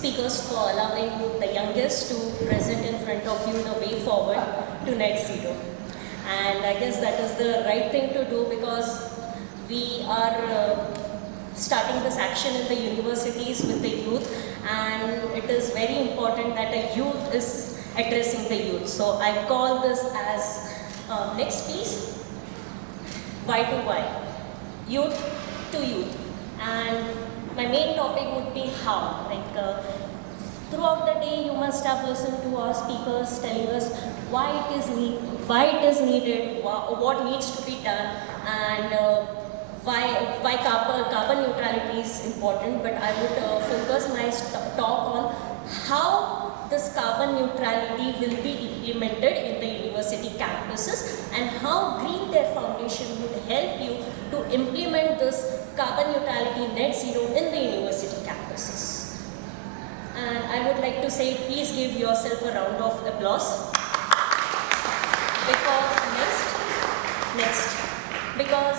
speakers for allowing the youngest to present in front of you the way forward to net zero. And I guess that is the right thing to do, because we are starting this action in the universities with the youth, and it is very important that a youth is addressing the youth. So I call this as next piece, Y to Y, youth to youth. And my main topic would be how. Throughout the day, you must have listened to our speakers telling us why it is needed, what needs to be done, and why carbon neutrality is important. But I would focus my talk on how this carbon neutrality will be implemented in the university campuses, and how Green TERRE Foundation would help you to implement this carbon neutrality net zero in the university campuses. And I would like to say, please give yourself a round of applause. Because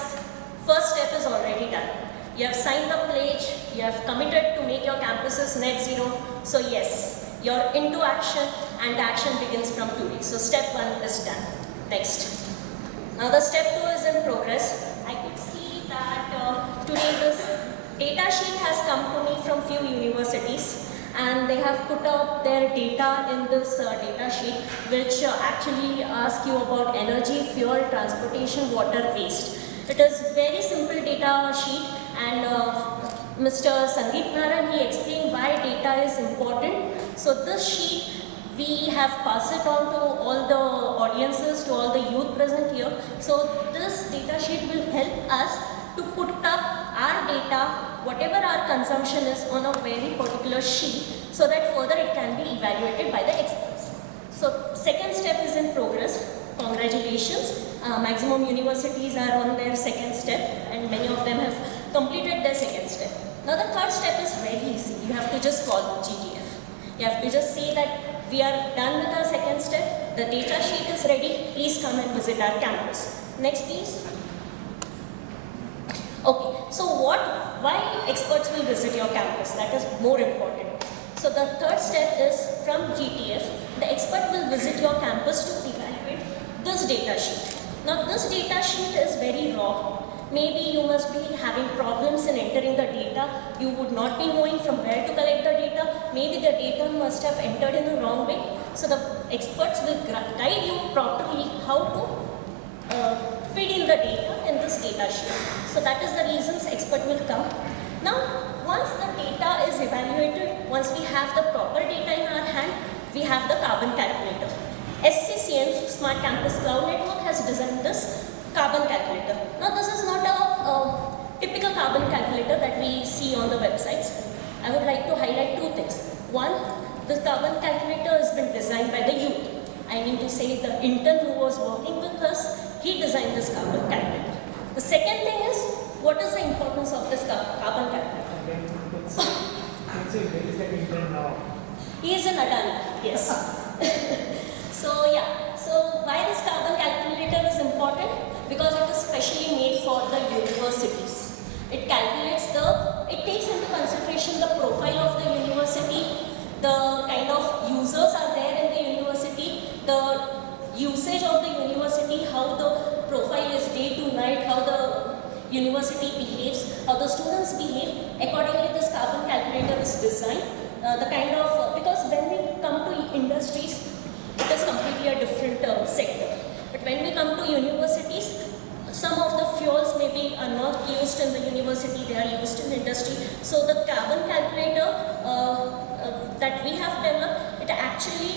first step is already done. You have signed the pledge, you have committed to make your campuses net zero. So yes, you're into action, and the action begins from today. So step 1 is done. Next. Now the step 2 is in progress. I could see that today this data sheet has come to me from few universities, and they have put up their data in this data sheet, which actually asks you about energy, fuel, transportation, water, waste. It is very simple data sheet, and Mr. Savitribai, he explained why data is important. So this sheet, we have passed it on to all the audiences, to all the youth present here. So this data sheet will help us to put up our data, whatever our consumption is, on a very particular sheet, so that further it can be evaluated by the experts. So second step is in progress. Congratulations. Maximum universities are on their second step, and many of them have completed their second step. Now the third step is very easy. You have to just call GTF. You have to just say that we are done with our second step, the data sheet is ready, please come and visit our campus. Next please. Okay, so why experts will visit your campus? That is more important. So the third step is from GTF, the expert will visit your campus to evaluate this data sheet. Now this data sheet is very raw. Maybe you must be having problems in entering the data. You would not be knowing from where to collect the data. Maybe the data must have entered in the wrong way. So the experts will guide you properly how to feed in the data in this data sheet. So that is the reasons expert will come. Now once the data is evaluated, once we have the proper data in our hand, we have the carbon calculator. SCCN, Smart Campus Cloud Network, has designed this carbon calculator. Now this is not a typical carbon calculator that we see on the websites. I would like to highlight two things. One, this carbon calculator has been designed by the youth. I mean to say the intern who was working with us, he designed this carbon calculator. The second thing is, what is the importance of this carbon calculator? He is an Adani, yes. So yeah, so why this carbon calculator is important? Because it is specially made for the universities. It takes into consideration the profile of the university, the kind of users are there in the university, the usage of the university, how the profile is day to night, how the university behaves, how the students behave. Accordingly, this carbon calculator is designed. Because when we come to industries, it is completely a different sector. But when we come to universities, some of the fuels maybe are not used in the university, they are used in industry. So the carbon calculator that we have developed, it actually,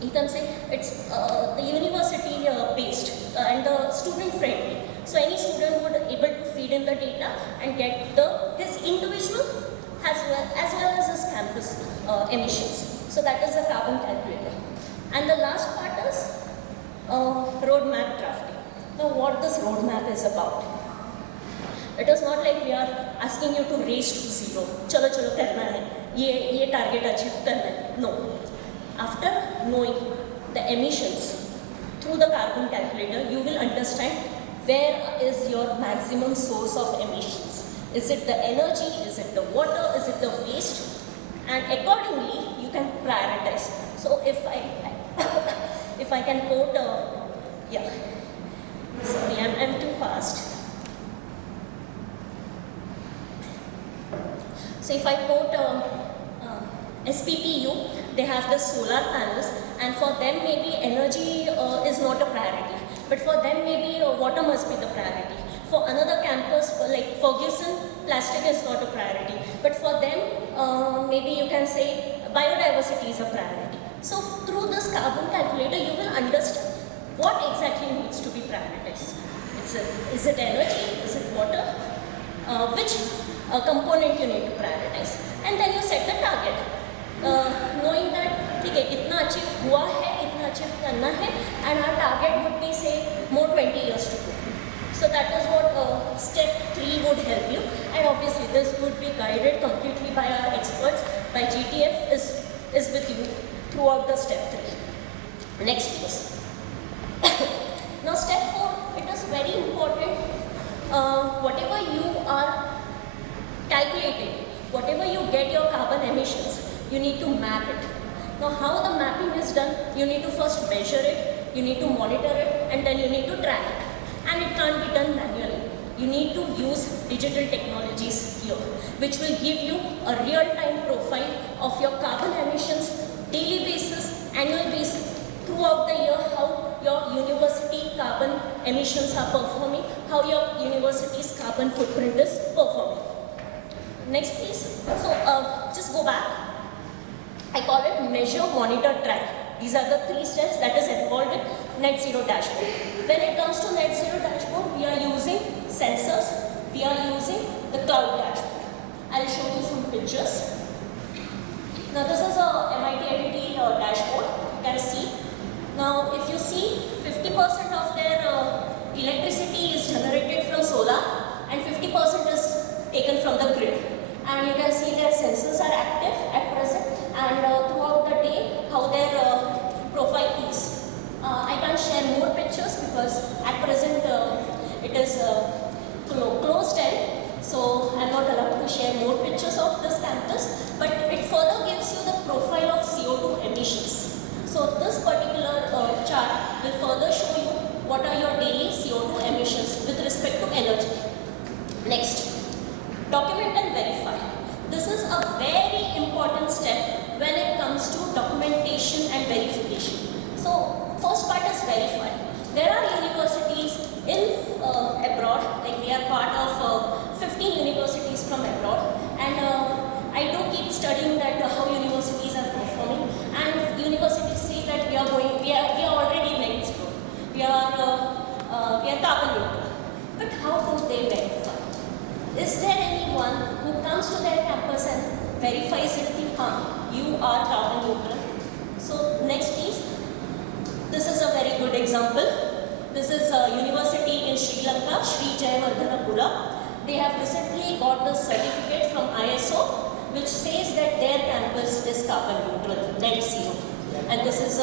you can say, it's the university based and the student friendly. So any student would able to feed in the data and get his individual as well as his campus emissions. So that is the carbon calculator. And the last part is roadmap drafting. Now what this roadmap is about? It is not like we are asking you to race to zero. Chalo chalo karna hai. Ye target achieve karna hai. No. After knowing the emissions through the carbon calculator, you will understand where is your maximum source of emissions. Is it the energy? Is it the water? Is it the waste? and accordingly you can prioritize. So if I if I can quote, yeah, sorry, I'm too fast. So if I quote SPPU, they have the solar panels, and for them maybe energy is not a priority, but for them maybe water must be the priority. For another campus, like Ferguson, plastic is not a priority, but for them maybe you can say biodiversity is a priority. So through this carbon calculator you will understand what exactly needs to be prioritized. Is it energy? Is it water? Which component you need to prioritize, and then you set the target, knowing that ठीक है इतना achieve हुआ है, इतना achieve करना है, and our target would be say more 20 years to go. So that is what step 3 would help you, and obviously this would be guided completely by our experts. By GTF is with you throughout the step 3. Next please. Now step 4, it is very important. Whatever you are calculating, whatever you get your carbon emissions, you need to map it. Now how the mapping is done, you need to first measure it, you need to monitor it, and then you need to track it. And it can't be done manually. You need to use digital technologies here, which will give you a real-time profile of your carbon emissions, daily basis, annual basis, throughout the year, how your university carbon emissions are performing, how your university's carbon footprint is performing. Next please. So just go back. I call it measure, monitor, track. These are the 3 steps that is involved in net zero dashboard. When it comes to net zero dashboard, we are using sensors, we are using the cloud dashboard. I'll show you some pictures. Now this is a MIT IDT dashboard, you can see. Now if you see, 50% of their electricity is generated from solar and 50% is taken from the grid. And you can see their sensors are active at present, and throughout the day how their profile is. I can't share more pictures because at present it is closed end, so I'm not allowed to share more pictures of this campus, but it further gives you the profile of CO2 emissions. So this particular chart will further show you what are your daily CO2 emissions with respect to energy. Next, document and verify. This is a very important step when it comes to documentation and verification. So first part is verify. There are universities in abroad, like they are part of 15 universities from abroad, and I do keep studying that how universities are performing, and universities say that we are already net zero, we are carbon neutral. But how do they verify? Is there anyone who comes to their campus and verifies it, you are carbon neutral? So next is, this is a very good example. This is a university in Sri Lanka, Sri Jayawardhanapura. They have recently got the certificate from ISO, which says that their campus is carbon neutral, net zero. And this is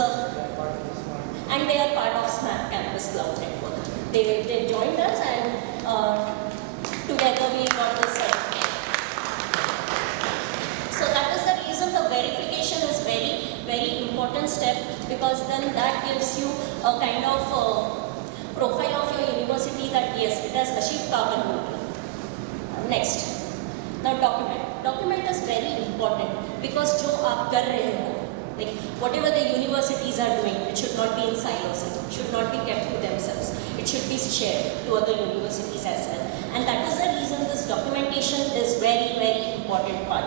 and they are part of Smart Campus Cloud Network. They joined us, and together we got this certificate. So that is the reason the verification is very important step, because then that gives you a kind of profile of your university that yes, it has achieved carbon neutral. Next, now document. Document is very important because जो आप कर रहे हो, like whatever the universities are doing, it should not be in silos, it should not be kept to themselves. It should be shared to other universities as well. And that is the reason this documentation is very important part.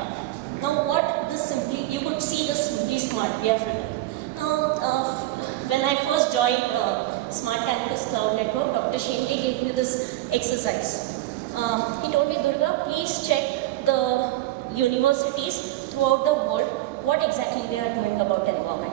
Now what this simply, you could see this Simply Smart we have written. Now when I first joined Smart Campus Cloud Network, Dr. Shinley gave me this exercise. He told me, Durga, please check the universities throughout the world, what exactly they are doing about environment.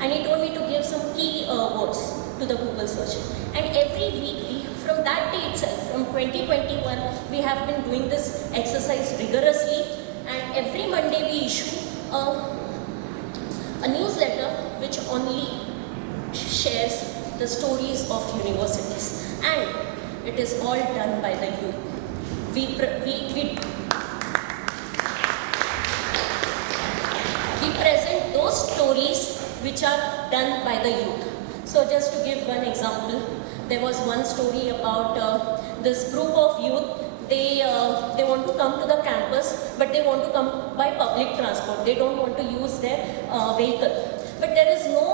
And he told me to give some key words to the Google search. And every week, from that day itself, from 2021, we have been doing this exercise rigorously, and every Monday we issue a newsletter which only shares the stories of universities, and it is all done by the youth. which are done by the youth. So just to give one example, there was one story about this group of youth. They want to come to the campus, but they want to come by public transport. They don't want to use their vehicle. But there is no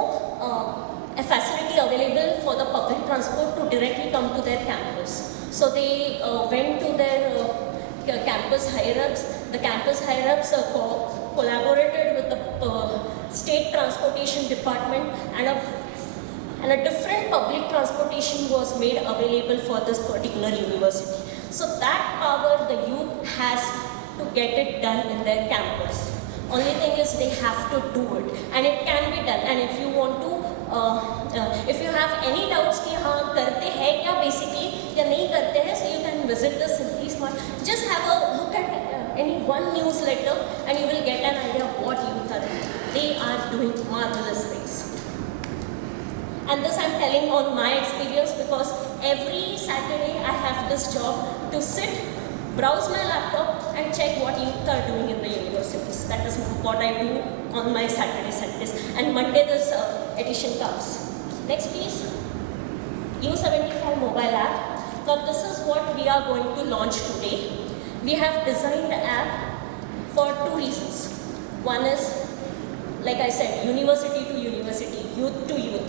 a facility available for the public transport to directly come to their campus. So they went to their campus higher-ups. The campus higher-ups collaborated with the state transportation department, and a different public transportation was made available for this particular university. So that power the youth has to get it done in their campus. Only thing is they have to do it, and it can be done. And if you want to, if you have any doubts कि हाँ करते हैं क्या basically या नहीं करते हैं, so you can visit the Simply Smart. Just have a look at any one newsletter, and you will get an idea of what youth are doing. They are doing marvelous things. And this I'm telling on my experience, because every Saturday I have this job to sit, browse my laptop and check what youth are doing in the universities. That is what I do on my Saturdays. And Monday this edition comes. Next please. U75 mobile app. Now this is what we are going to launch today. We have designed the app for two reasons. One is, like I said, university to university, youth to youth.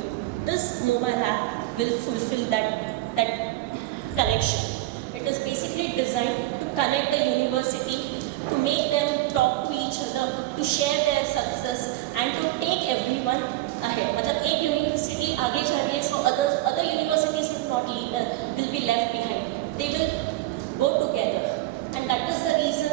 This mobile app will fulfill that connection. It is basically designed to connect the university, to make them talk to each other, to share their success, and to take everyone ahead. मतलब एक university आगे जा रही है, so other universities will be left behind. They will go together, and that is the reason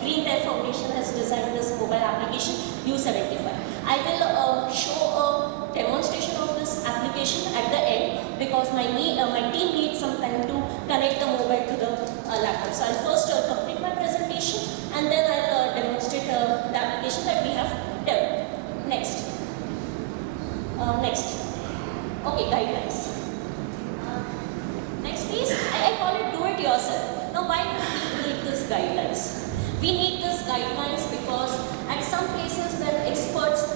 Green TERRE Foundation has designed this mobile application U75. I will show a demonstration of this application at the end, because my team needs some time to connect the mobile to the laptop. So I'll first complete my presentation, and then I'll demonstrate the application that we have developed. Next. Okay, guidelines. Next please. I call it do it yourself. Now why do we need these guidelines? We need these guidelines because at some places where experts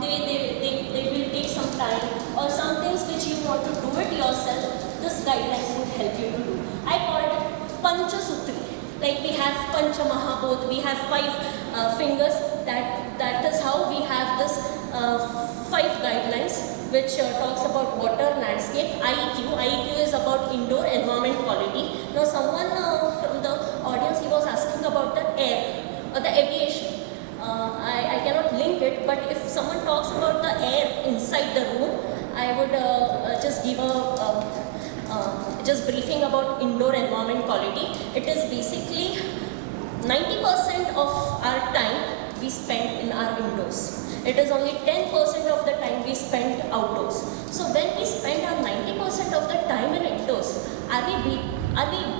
they will take some time, or some things which you want to do it yourself, this guidelines would help you to do. I call it Pancha Sutri. Like we have Pancha Mahabodh, we have 5 fingers. That is how we have this 5 guidelines, which talks about water, landscape, IEQ is about indoor environment quality. Now someone from the audience, he was asking about the air or the aviation. I cannot link it, but if someone talks about the air inside the room, I would just give a just briefing about indoor environment quality. It is basically 90% of our time we spend in our indoors. It is only 10% of the time we spend outdoors. So when we spend our 90% of the time in indoors, are we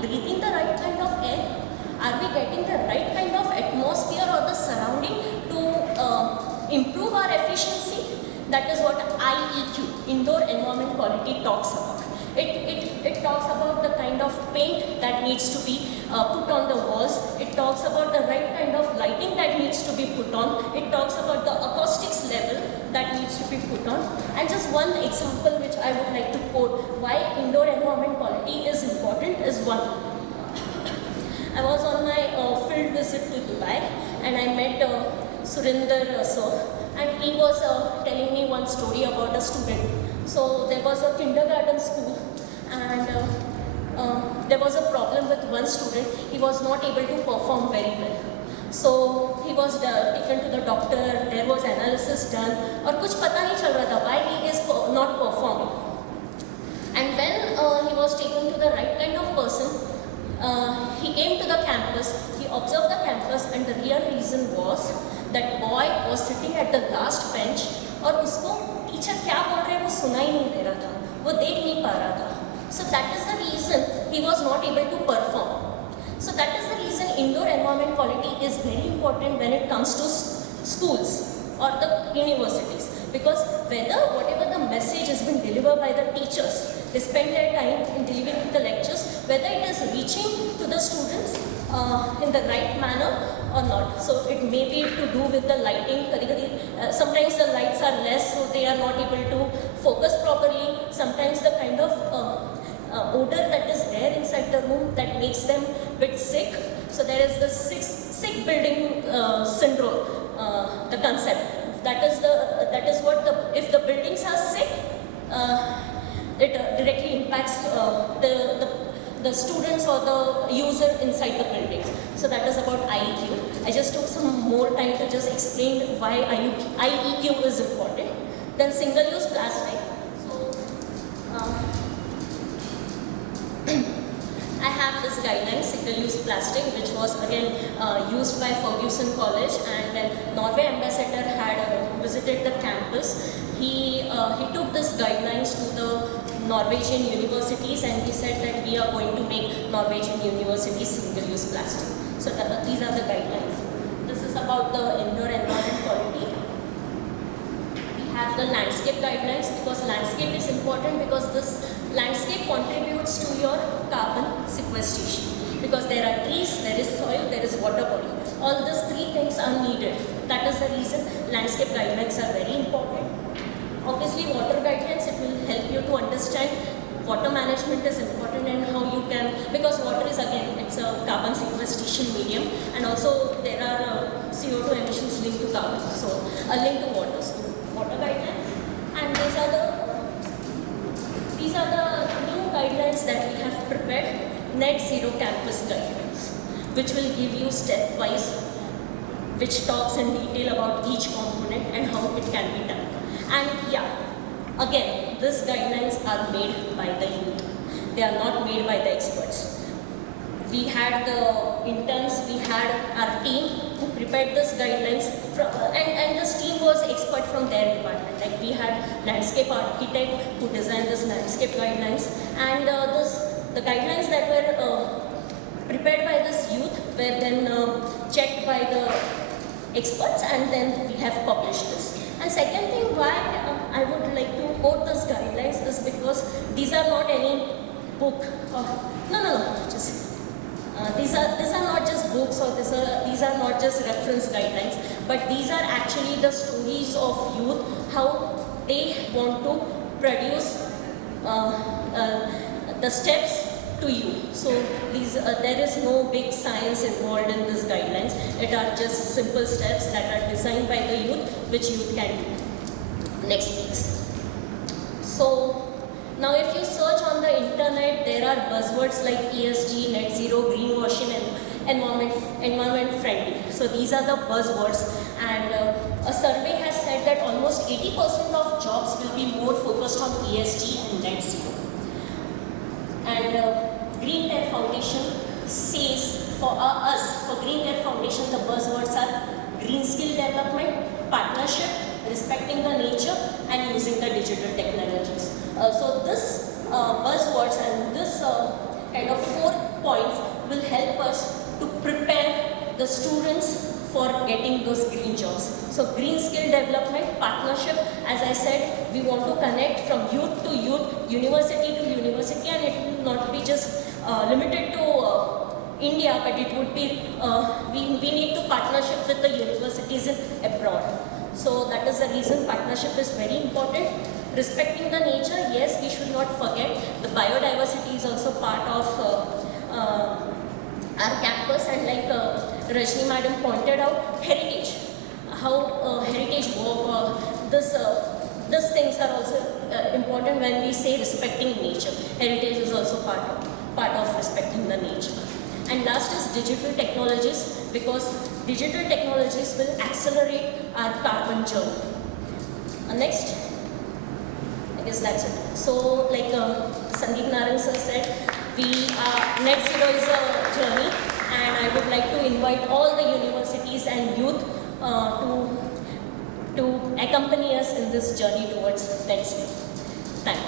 breathing the right kind of air? Are we getting the right kind of atmosphere or the surrounding to improve our efficiency? That is what IEQ, Indoor Environment Quality, talks about. It talks about the kind of paint that needs to be put on the walls. It talks about the right kind of lighting that needs to be put on. It talks about the acoustics level that needs to be put on. And just one example which I would like to quote why indoor environment quality is important is one. I was on my field visit to Dubai, and I met Surinder sir, and he was telling me one story about a student. So there was a kindergarten school, and there was a problem with one student. He was not able to perform very well. So he was taken to the doctor. There was analysis done, और कुछ पता नहीं चल रहा था why he is not performing. And when he was taken to the right kind of person, he came to the campus. He observed the campus, and the real reason was that boy was sitting at the last bench, और उसको teacher क्या बोल रहे हैं वो सुना ही नहीं दे रहा था, वो देख नहीं पा रहा था. So that is the reason he was not able to perform. So that is the reason indoor environment quality is very important when it comes to schools or the universities. because whatever the message has been delivered by the teachers, they spend their time in delivering the lectures, whether it is reaching to the students in the right manner or not. So it may be to do with the lighting. Sometimes the lights are less, so they are not able to focus properly. Sometimes the kind of odor that is there inside the room that makes them a bit sick. So there is the sick building syndrome, the concept. That is what if the buildings are sick, it directly impacts the students or the user inside the building. So that is about IEQ. I just took some more time to just explain why IEQ is important. Then single-use plastic. So I have this guideline, single-use plastic, which was again used by Ferguson College, and when Norway ambassador had visited the campus, he took this guidelines to the Norwegian universities, and he said that we are going to make Norwegian universities single-use plastic. So these are the guidelines. This is about the indoor environment quality. We have the landscape guidelines, because landscape is important, because this landscape contributes to your carbon sequestration. Because there are trees, there is soil, there is water body. All these three things are needed. That is the reason landscape guidelines are very important. Obviously, water guidelines, it will help you to understand water management is important and how you can, because water is again, it's a carbon sequestration medium, and also there are CO2 emissions linked to carbon, so linked to water. So water guidelines, and these are the new guidelines that we have prepared, net zero campus guidelines, which will give you stepwise, which talks in detail about each component and how it can be done. And yeah, again, these guidelines are made by the youth. They are not made by the experts. We had the interns, we had our team who prepared these guidelines, and this team was expert from their department. Like we had landscape architect who designed this landscape guidelines, and the guidelines that were prepared by this youth were then checked by the experts, and then we have published this. And second thing why I would like to quote these guidelines is because these are not any book. These are not just books, or these are not just reference guidelines, but these are actually the stories of youth, how they want to produce the steps to you. So there is no big science involved in these guidelines. It are just simple steps that are designed by the youth, which youth can do. Next please. So now if you search on the internet, there are buzzwords like ESG, net zero, greenwashing, and environment friendly. So these are the buzzwords, and a survey has said that almost 80% of jobs will be more focused on ESG and net zero. And Green TERRE Foundation says for Green TERRE Foundation, the buzzwords are green skill development, partnership, respecting the nature, and using the digital technologies. So this buzzwords and this kind of 4 points will help us to prepare the students for getting those green jobs. So green skill development, partnership, as I said, we want to connect from youth to youth, university to university, and it will not be just limited to India, but it would be, we need to partnership with the universities abroad. So that is the reason partnership is very important. Respecting the nature, yes, we should not forget. The biodiversity is also part of our campus, and like Rajni madam pointed out, heritage, how heritage work, these things are also important when we say respecting nature. Heritage is also part of respecting the nature. And last is digital technologies, because digital technologies will accelerate our carbon journey. Next, I guess that's it. So like Sandeep Narang sir said, net zero is a journey, and I would like to invite all the universities and youth to accompany us in this journey towards net zero. Thank you.